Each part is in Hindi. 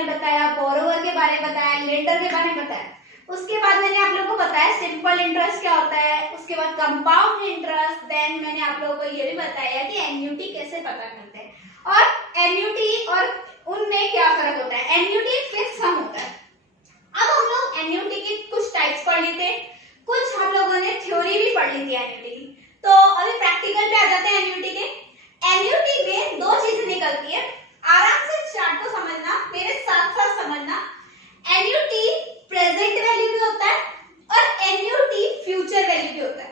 बारे में बताया, बोरोवर के बारे में बताया, लेंडर के बारे में बताया। उसके बाद मैंने आप लोगों को बताया सिंपल इंटरेस्ट क्या होता है, उसके बाद कंपाउंड इंटरेस्ट, देन मैंने आप लोगों को ये भी बताया कि एन्युटी कैसे पता करते हैं और एन्युटी और उनमें क्या फर्क होता है। एन्युटी फिक्स सम होता है। अब हम लोग एन्युटी की कुछ टाइप्स पढ़ लेते हैं, कुछ हम लोगों ने थ्योरी भी पढ़ ली थी एन्युटी की। तो अभी प्रैक्टिकल पे आ जाते हैं एन्युटी के। एन्युटी में दो चीजें निकलती है, आराम से चार्ट को समझना, मेरे साथ साथ समझना। एन्युटी प्रेजेंट वैल्यू भी होता है और एन्युटी फ्यूचर वैल्यू भी होता है।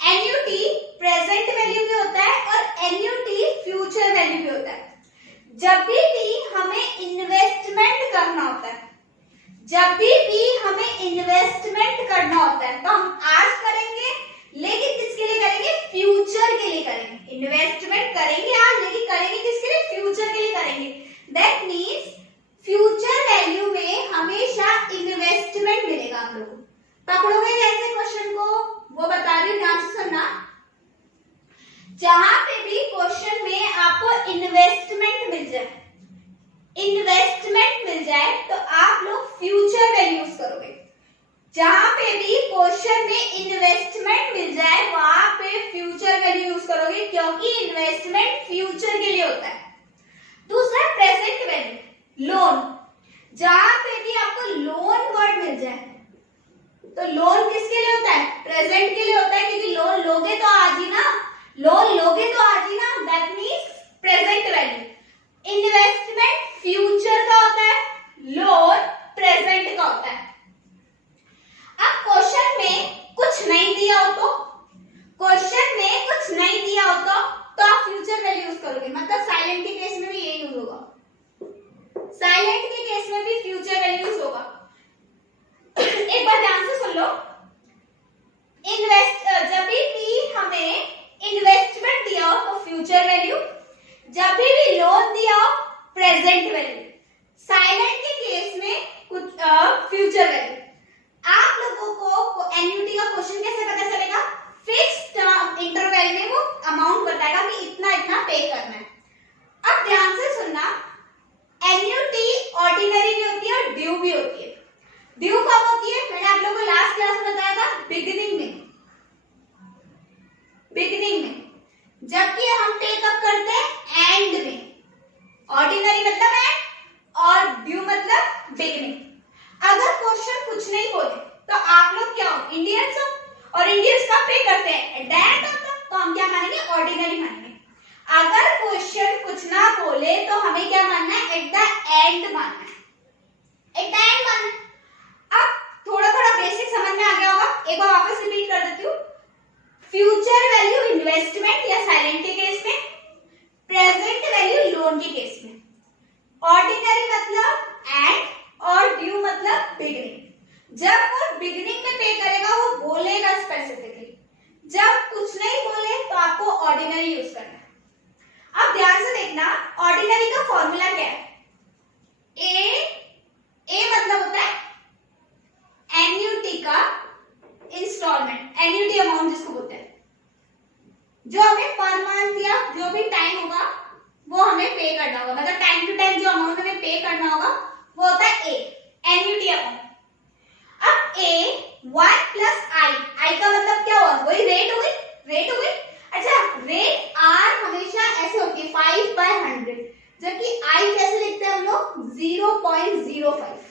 एन्युटी प्रेजेंट वैल्यू भी होता है और एन्युटी फ्यूचर वैल्यू भी होता है। जब भी हमें इन्वेस्टमेंट करना होता है, जब भी हमें इन्वेस्टमेंट करना होता है तो हम आज करेंगे, लेकिन किसके लिए करेंगे, फ्यूचर के लिए करेंगे। इन्वेस्टमेंट करेंगे आज, लेकिन करेंगे किसके लिए, फ्यूचर के लिए करेंगे। दैट मीन्स फ्यूचर वैल्यू में हमेशा इन्वेस्टमेंट मिलेगा। हम लोग पकड़ोगे कैसे क्वेश्चन को, वो बता रही हूँ, ध्यान से सुनना। जहां पे भी क्वेश्चन में आपको इन्वेस्टमेंट मिल जाए, इन्वेस्टमेंट मिल जाए तो आप लोग फ्यूचर वैल्यू यूज करोगे। जहां पे भी क्वेश्चन में इन्वेस्टमेंट मिल जाए वहां पे फ्यूचर वैल्यू यूज करोगे, क्योंकि इन्वेस्टमेंट फ्यूचर के लिए होता है। दूसरा प्रेजेंट वैल्यू, लोन। जहां पे भी आपको लोन वर्ड मिल जाए तो लोन किसके लिए होता है, प्रेजेंट के लिए होता है, क्योंकि लोन लोगे तो आज ही ना, लोन लोगे तो आज ही ना। That means present value. Investment future का होता है, लोन प्रेजेंट का होता है। अब क्वेश्चन में कुछ नहीं दिया हो तो, क्वेश्चन में कुछ नहीं दिया हो तो आप फ्यूचर वैल्यू यूज करोगे। मतलब साइलेंट के केस में भी यही यूज होगा, साइलेंट के केस में भी फ्यूचर वैल्यू यूज होगा। एक बार ध्यान से सुन लो, जब भी हमें इन्वेस्टमेंट दिया हो तो फ्यूचर वैल्यू, जब भी लोन दिया हो प्रेजेंट वैल्यू, साइलेंट के केस में कुछ फ्यूचर वैल्यू। आप लोगों को एन्युटी का क्वेश्चन कैसे पता चलेगा, फिक्स्ड इंटरवल में वो अमाउंट बताएगा कि इतना इतना पे करना है। अब ध्यान से सुनना, एन्युटी ऑर्डिनरी भी होती है और ड्यू भी होती है। ड्यू कब होती है, मैंने आप लोगों को लास्ट क्लास में बताया था, बिगिनिंग में, बिगिनिंग में, जबकि हम पे कब करते हैं, एंड में। ऑर्डिनरी मतलब एंड और ड्यू मतलब बिगिनिंग। अगर क्वेश्चन कुछ नहीं बोले तो आप लोग क्या हो, इंडियंस हो, और इंडियंस कब पे करते हैं, at the end of the, तो हम क्या मानेंगे, ऑर्डिनरी मानेंगे। अगर क्वेश्चन कुछ ना बोले तो हमें क्या मानना है, एट द एंड मानना है, एट द एंड मानना है। अब थोड़ा थोड़ा बेसिक समझ में आ गया होगा, एक बार वापस रिपीट कर देती हूँ। फ्यूचर वैल्यू इन्वेस्टमेंट या साइलेंट के केस में, प्रेजेंट वैल्यू लोन के केस में, ऑर्डिनरी मतलब एंड और ड्यू मतलब बिगिनिंग। जब वो बिगिनिंग में पे करेगा वो बोलेगा स्पेसिफिकली, जब कुछ नहीं बोले तो आपको ऑर्डिनरी यूज करना है। अब ध्यान से देखना, ऑर्डिनरी का फॉर्मूला क्या है, ए मतलब होता है एन्युटी का इंस्टॉलमेंट, एन्युटी अमाउंट जिसको बोलते हैं, जो हमें पर मंथ या जो भी टाइम होगा वो हमें पे करना होगा, मतलब टाइम टू टाइम जो अमाउंट हमें पे करना होगा वो होता है ए, एन्युटी अमाउंट। अब ए 1 प्लस आई का मतलब क्या हुआ, वही रेट हुई, रेट हुई। अच्छा, रेट आर हमेशा ऐसे होती है 5/100, जबकि आई कैसे लिखते हैं हम लोग, 0.05।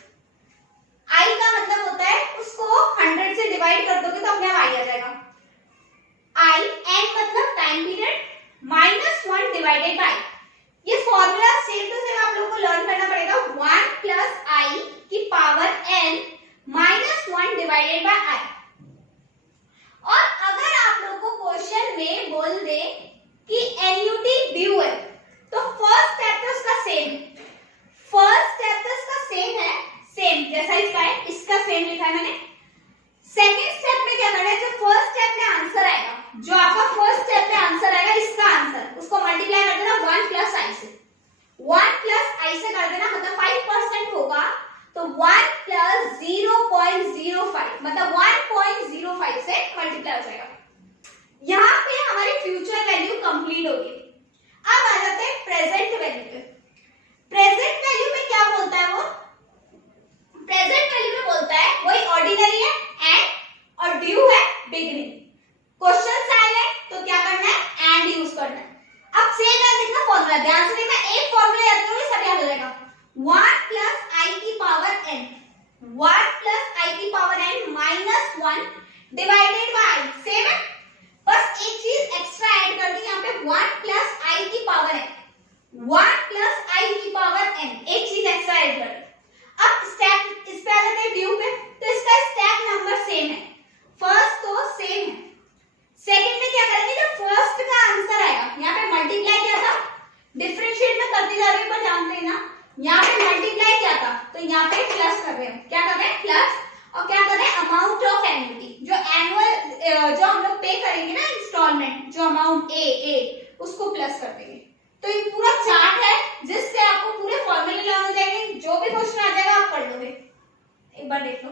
आई का मतलब होता है उसको 100 से डिवाइड कर दोगे तो अपने आप आई आ जाएगा। आई एन मतलब टाइम पीरियड -1 डिवाइडेड बाय, ये फॉर्मूला सेम टू सेम आप लोगों को लर्न करना पड़ेगा। 1 प्लस आई की पावर n -1 डिवाइडेड बाय आई। और अगर आप लोग को क्वेश्चन में बोल दे कि एन्युटी ड्यू है तो फर्स्ट स्टेप तो उसका सेम, फर्स्ट स्टेप तो उसका सेम है, सेम जैसा इसका है, इसका सेम लिखा है मैंने। सेकंड स्टेप में क्या करना है, जो फर्स्ट स्टेप में आंसर आएगा, जो आपका फर्स्ट स्टेप में आंसर आएगा, इसका आंसर उसको मल्टीप्लाई कर देना 1 प्लस आई से, 1 प्लस आई से कर देना, मतलब 5% होगा तो 1 प्लस 0.05 मतलब 1.05 से मल्टीप्लाई हो जाएगा। यहाँ पे हमारी फ्यूचर वैल्यू कंप्लीट होगी। अब आ जाते हैं प्रेजेंट वैल्यू पे। प्रेजेंट वैल्यू में क्या बोलता है वो, प्रेजेंट वैल्यू में बोलता है वही ऑर्डिनरी है एंड और ड्यू है बिगिनिंग। क्वेश्चन आए हैं तो क्या करना है, एंड यूज करना है। अब सेम है इसका फॉर्मूला, ध्यान से मैं एक फॉर्मूला याद करूंगी सब याद हो जाएगा। 1 प्लस आई की पावर n, 1 प्लस आई की power n minus 1 divided by, same है, बस एक चीज एक्स्ट्रा ऐड कर दी यहाँ पे, 1 प्लस आई की पावर n, 1 प्लस आई की पावर n, एक चीज एक्स्ट्रा ऐड कर दी। अब स्टेप इस पे आ जाते हैं ड्यू पे, तो इसका स्टेप नंबर सेम है, फर्स्ट तो सेम है, सेकंड में क्या करेंगे, जो फर्स्ट का आंसर आएगा यहाँ पे मल्टीप्लाई किया था, डिफरेंशिएट में करते जा रहे हैं पर जानते हैं ना, यहाँ पे मल्टीप्लाई किया था तो यहाँ पे प्लस कर रहे हैं, क्या कर रहे हैं प्लस, और क्या कर रहे हैं अमाउंट ऑफ एन्युटी, जो एनुअल जो हम लोग पे करेंगे ना इंस्टॉलमेंट, जो अमाउंट ए उसको प्लस कर देंगे। तो ये पूरा चार्ट है जिससे आपको पूरे फॉर्मूले याद हो जाएंगे, जो भी क्वेश्चन आ जाएगा आप कर लोगे, एक बार देख लो।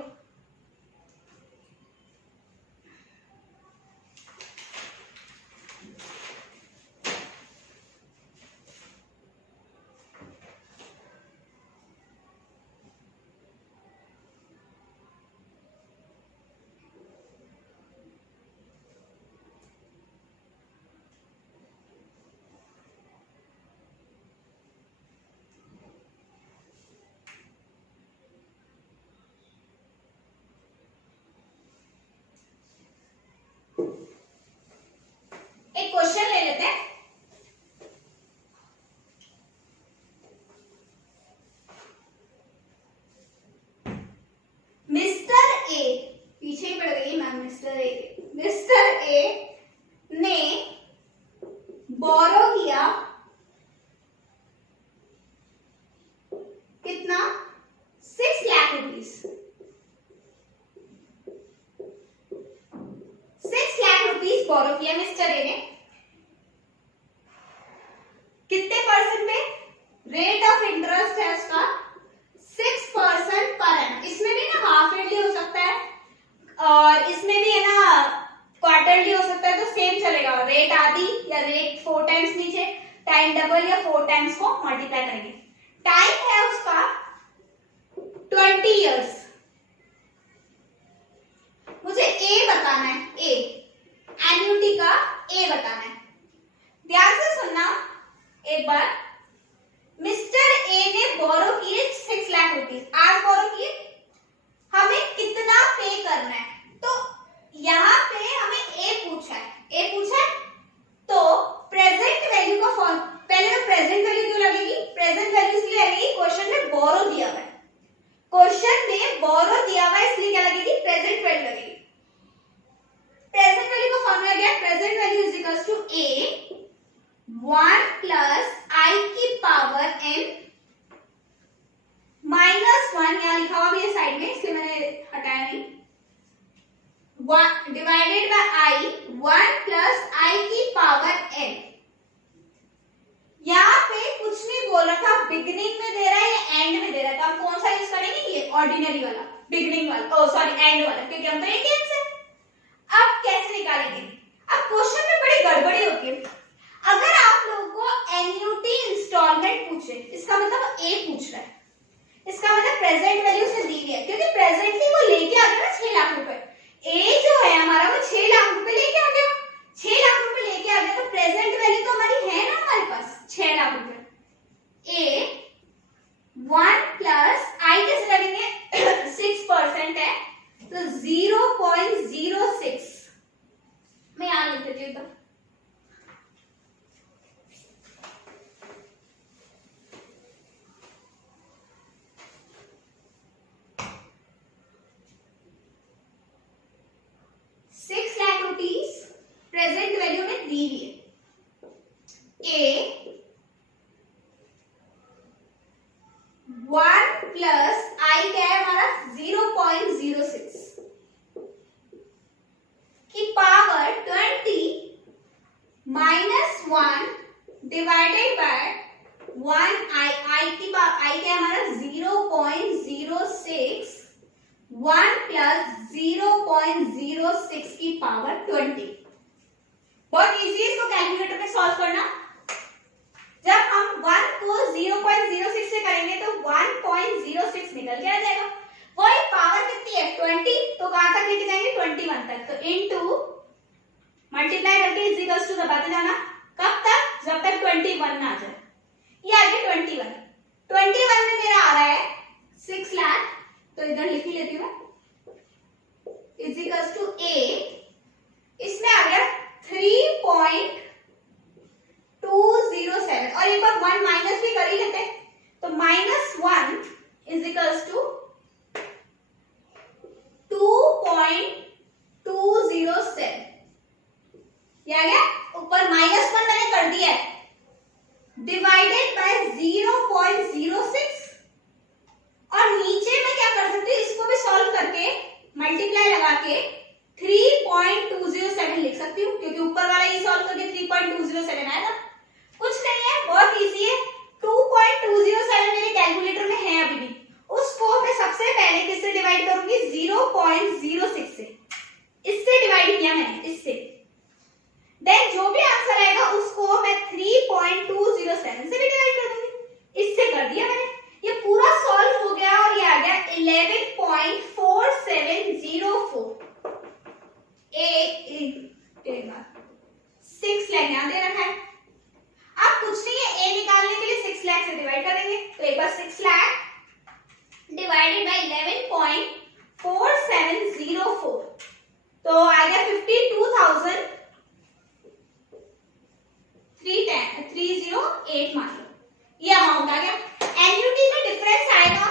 एक क्वेश्चन ले लेते हैं, मिस्टर ए, पीछे ही पड़ गई मैम, मिस्टर ए ने बोरो किया कितना, 6 लाख रुपीस, 6 लाख रुपीस बोरो किया मिस्टर ए ने, कितने परसेंट पे, रेट ऑफ इंटरेस्ट है उसका 6% पर एनम, इसमें भी ना हाफ ईयरली हो सकता है और इसमें भी है ना क्वार्टरली हो सकता है, तो सेम चलेगा, रेट आधी या रेट 4 टाइम्स नीचे, टाइम डबल या 4 टाइम्स को मल्टीप्लाई करेंगे। टाइम है उसका 20 इयर्स, मुझे ए बताना है, ए एन्युटी का ए बताना है, ध्यान से सुनना एक बार। मिस्टर ए ने बोरो किए 6 लाख रुपीस, आज बोरो किए, हमें कितना पे करना है, तो यहाँ पे हमें ए पूछा है, तो प्रेजेंट वैल्यू का फॉर्म, पहले तो प्रेजेंट वैल्यू क्यों लगेगी, प्रेजेंट वैल्यू इसलिए लगेगी क्वेश्चन में बोरो दिया हुआ है, क्वेश्चन में बोरो दिया हुआ है इसलिए क्या लगेगी, प्रेजेंट वैल्यू लगेगी। प्रेजेंट वैल्यू का फॉर्मूला क्या है, present value is equal to A 1 plus I की पावर n माइनस 1, यहाँ लिखा हुआ भी है साइड में इसलिए मैंने हटाया नहीं, divided by I 1 plus I की पावर n। यहाँ पे कुछ नहीं बोल रहा था, बिगिनिंग में दे रहा है या एंड में दे रहा है, तो हम कौन सा यूज करेंगे, ये ऑर्डिनरी वाला, बिगिनिंग वाला, सॉरी एंड वाला, क्योंकि हम तो इंडियंस है। अब कैसे निकालेंगे, अब क्वेश्चन में बड़ी गड़बड़ी होती है, अगर आप लोगों को एन्युटी इंस्टॉलमेंट पूछे, इसका मतलब ए पूछ रहा है, इसका मतलब प्रेजेंट वैल्यू से दी है, क्योंकि प्रेजेंटली वो लेके आ गया 6 लाख रुपए, ए जो है हमारा वो 6 लाख रुपए लेके आ गया, 6 लाख रुपए लेके आ गया, तो प्रेजेंट वैल्यू तो हमारी है ना हमारे पास 6 लाख रुपए। ए 1 प्लस आई कैसे लगेंगे 6% है, तो 0.06 मैं यहां लिख देती हूँ, 6 लाख रुपीस प्रेजेंट वैल्यू में दी हुई है, ए 1 प्लस आई क्या है हमारा 0.06 की पावर 20 माइनस 1 डिवाइडेड बाय 1 आई की पावर आई क्या है हमारा 0.06, 1 प्लस 0.06 की पावर 20। बहुत इजी है इसको कैलकुलेटर पे सॉल्व करना। जब हम 1 को 0.06 से करेंगे तो 1.06 निकल के आ जाएगा। वही पावर कितनी है 20, तो कहां तक लेके जाएंगे 21 तक। तो इनटू मल्टीप्लाई करके इज इक्वल्स टू दबाते जाना, कब तक, जब तक 21 ना आ जाए। ये आ गया 21 में मेरा आ रहा है 6 लाख, तो इधर लिख ही लेती हूँ इज इक्वल्स टू 8, इसमें आ गया 3.207 और एक बार 1 माइनस भी कर ही लेते हैं, तो -1 इज इक्वल्स टू 2.207। ये आ गया, ऊपर -1 मैंने कर दिया है, डिवाइडेड बाय 0.06 और नीचे मैं क्या कर सकती हूँ, इसको भी सॉल्व करके मल्टीप्लाई लगा के 3.207 लिख सकती हूँ, क्योंकि ऊपर वाला ये सॉल्व करके 3.207 आएगा। कुछ नहीं है, बहुत इजी है। 2.207 मेरे कैलकुलेटर में है अभी भी, उसको मैं सबसे पहले किससे डिवाइड करूंगी 0.06 से, इससे डिवाइड किया मैंने, इससे। देन जो भी आंसर आएगा उसको मैं 3.207 से भी डिवाइड कर दूंगी, इससे कर दिया मैंने। ये पूरा सॉल्व हो गया और ये आ गया 11.4704। 6 लाख यहां दे रखा है। अब कुछ नहीं है, a निकालने के लिए 6 लाख से डिवाइड करेंगे, तो एक बार 6 लाख डिवाइडेड बाय 11.4704, तो आ गया 52,308 मान लो, ये अमाउंट आ गया। एन्युटी में डिफरेंस आएगा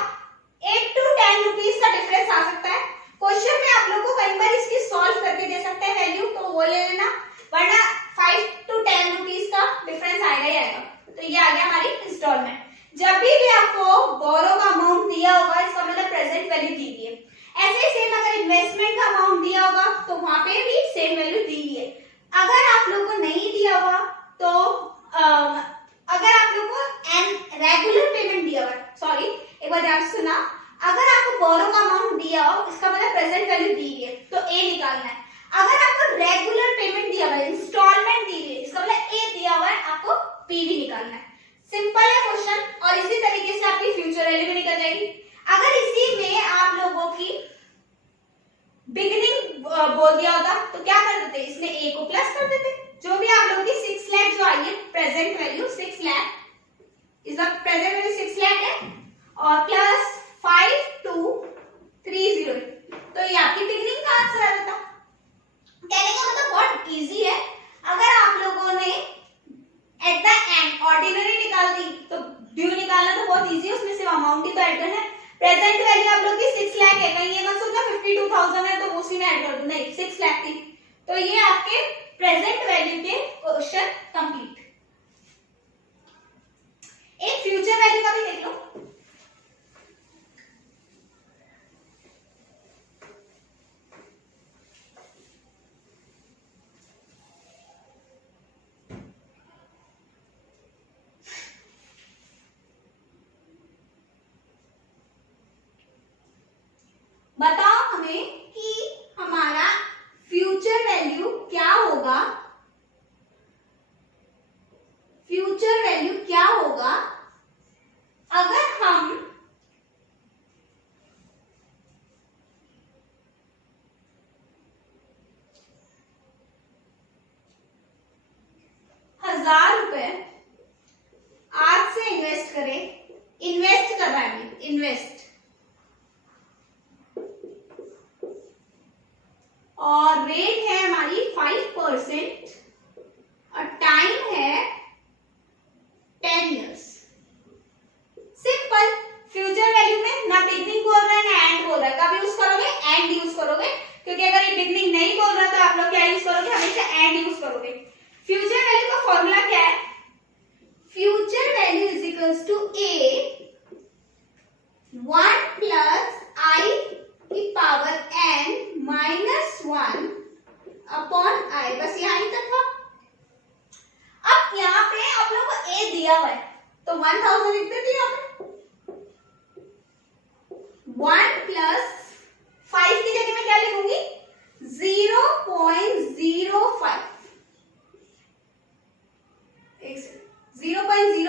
8 to 10 रुपीस का डिफरेंस आ सकता है। क्वेश्चन में आप लोग को कई बार इसकी सॉल्व करके दे सकते हैं वैल्यू, तो वो ले लेना, वरना 5 to 10 रुपीस का डिफरेंस आएगा ही आएगा। तो ये आ गया हमारी इंस्टॉलमेंट। जब भी आपको बोरो का अमाउंट दिया होगा, इसका मतलब प्रेजेंट वैल्यू दी हुई है। ऐसे ही सेम अगर इन्वेस्टमेंट का अमाउंट दिया होगा तो वहां पे भी सेम वैल्यू दी हुई है। अगर आप लोग को नहीं दिया हुआ तो अगर आप लोग को रेगुलर पेमेंट दिया हुआ, सॉरी एक बार ध्यान से सुना, अगर आपको बोरो का अमाउंट दिया हो, इसका मतलब प्रेजेंट वैल्यू दी है, तो ए निकालना है। अगर आपको रेगुलर पेमेंट दिया हुआ है, इंस्टॉलमेंट दी है, इसका मतलब ए दिया हुआ है, आपको पी भी निकालना है। सिंपल है क्वेश्चन, और इसी तरीके से आपकी फ्यूचर वैल्यू भी निकल जाएगी। अगर इसी में आप लोगों की बिगिनिंग बोल दिया होता तो क्या कर देते, इसमें ए को प्लस कर देते। जो भी आप लोगों की 6 लाख जो आई है, प्रेजेंट वैल्यू 6 लाख, इस वक्त प्रेजेंट वैल्यू 6 लाख है, और प्लस 52,308, तो ये आपकी बिगिनिंग का आंसर आ जाता। कहने का मतलब बहुत इजी है। अगर आप लोगों ने एट द एंड ऑर्डिनरी निकाल दी तो ड्यू निकालना तो बहुत इजी है, उसमें सिर्फ अमाउंट ही तो ऐड करना है। प्रेजेंट वैल्यू आप लोग की 6 लाख है, कहीं ये मत सोचना 52,000 है तो उसी में ऐड कर दो, नहीं 6 लाख थी। तो ये आपके प्रेजेंट वैल्यू के क्वेश्चन कंप्लीट। एक फ्यूचर वैल्यू का भी देख लो। बताओ हमें कि हमारा फ्यूचर वैल्यू क्या होगा, फ्यूचर वैल्यू क्या होगा अगर हम ₹1000 आज से इन्वेस्ट करें, इन्वेस्ट कर रहा है, इन्वेस्ट, और रेट है हमारी 5% और टाइम है 10 इयर्स। सिंपल। फ्यूचर वैल्यू में ना बिगनिंग बोल रहा है ना एंड बोल रहा है, कब यूज करोगे, एंड यूज करोगे, क्योंकि अगर ये बिगनिंग नहीं बोल रहा तो आप लोग क्या यूज करोगे, हमेशा एंड यूज करोगे। फ्यूचर वैल्यू का फॉर्मूला क्या है, future value is equals to A 1 plus I की power n minus 1 upon I, बस यहाँ ही तक था। अब यहाँ पे आप लोग को a दिया हुआ है तो 1000 लिख देते हैं यहाँ पे। 1 प्लस 5 की जगह मैं क्या लिखूंगी 0.05, 0.05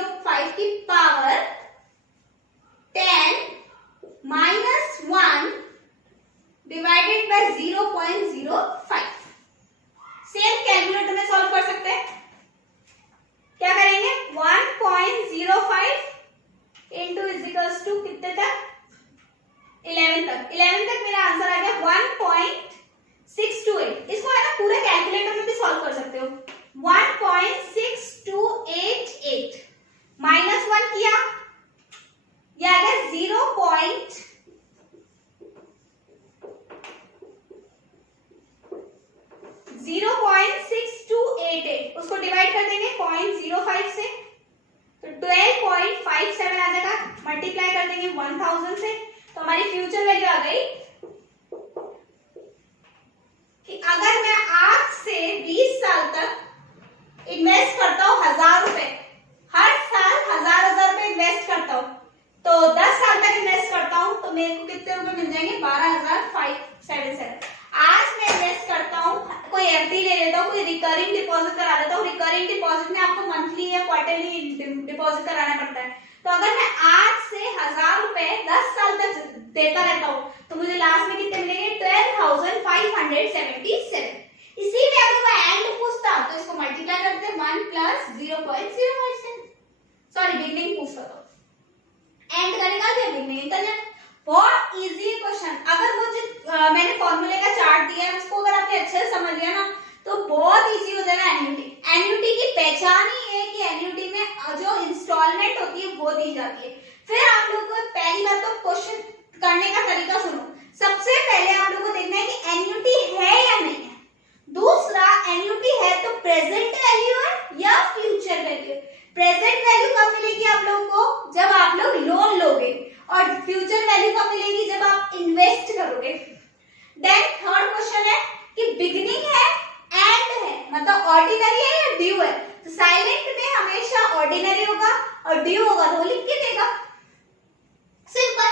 डिवाइडेड बाय 0.05। सेम कैलकुलेटर में सॉल्व कर सकते हैं। क्या करेंगे 1.05 इंटू इज इक्वल्स टू कितने तक 11 तक। 11 तक मेरा आंसर आ गया 1.628। इसको है ना पूरे कैलकुलेटर में भी सॉल्व कर सकते हो। 1.6288 माइनस 1 किया, यह आ गया 0.6288। उसको डिवाइड कर देंगे 0.05 से तो 12.57 आ जाएगा। मल्टीप्लाई कर देंगे 1000 से तो हमारी फ्यूचर वैल्यू आ गई कि अगर मैं आज से 20 साल तक इन्वेस्ट करता हूं 1000 रुपए, हर साल 1000 रुपए इन्वेस्ट करता हूं तो 10 साल तक इन्वेस्ट करता हूं तो मेरे को कितने रुपए मिल जाएंगे 12,577। आज मैं इन्वेस्ट करता हूं, कोई एफडी ले लेता हूं, कोई रिकरिंग डिपॉजिट करा देता हूं। रिकरिंग डिपॉजिट में आपको मंथली या क्वार्टरली डिपॉजिट कराना पड़ता है। तो अगर मैं आज से 1000 रुपए 10 साल तक देता रहता हूं तो मुझे लास्ट में कितने मिलेंगे 12,577। इसी में अगर मैं एंड पूछता तो इसको मल्टीप्लाई करते 1 प्लस 0.057। सॉरी बिगनिंग पूछता तो एंड का निकाल दिया, बिगनिंग का निकाल। बहुत इजी क्वेश्चन। अगर वो जो मैंने फॉर्मूले का चार्ट दिया है उसको अगर आपने अच्छे से समझ लिया ना तो बहुत इजी हो जाएगा एन्युटी। एन्युटी की पहचान ही है कि एन्युटी में जो इंस्टॉलमेंट होती है वो दी जाती है। फिर आप लोग को पहली बात तो क्वेश्चन करने का तरीका सुनो। सबसे पहले आप लोग को देखना है कि एन्युटी है या नहीं है। दूसरा, एन्युटी है तो प्रेजेंट वैल्यू है या फ्यूचर वैल्यू। प्रेजेंट वैल्यू कब मिलेगी आप लोग को जब आप लोग लोन लोगे, और फ्यूचर वैल्यू कब मिलेगी जब आप इन्वेस्ट करोगे। देन थर्ड क्वेश्चन है कि बिगिनिंग है एंड है, मतलब ऑर्डिनरी है या ड्यू है। तो साइलेंट में हमेशा ऑर्डिनरी होगा और ड्यू होगा तो वो लिख के देगा। सिंपल।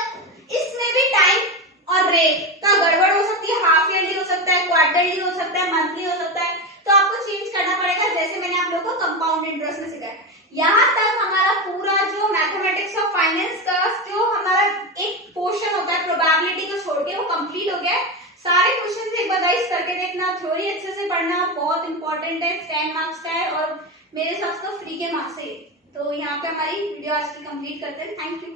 इसमें भी टाइम और रेट का गड़बड़ हो सकती है, हाफ ईयरली हो सकता है, क्वार्टरली हो सकता है, मंथली हो सकता है, तो आपको चेंज करना पड़ेगा जैसे मैंने आप लोगों को कंपाउंड इंटरेस्ट में सिखाया। यहाँ तक हमारा पूरा जो मैथमेटिक्स ऑफ फाइनेंस का जो हमारा एक पोर्शन होता है प्रोबेबिलिटी को छोड़ के वो कंप्लीट हो गया है। सारे क्वेश्चन एक बार गाइस करके देखना, थ्योरी अच्छे से पढ़ना, बहुत इंपॉर्टेंट है, 10 मार्क्स का है और मेरे हिसाब से फ्री के मार्क्स है। तो यहाँ पे हमारी वीडियो आज की कंप्लीट करते हैं। Thank you.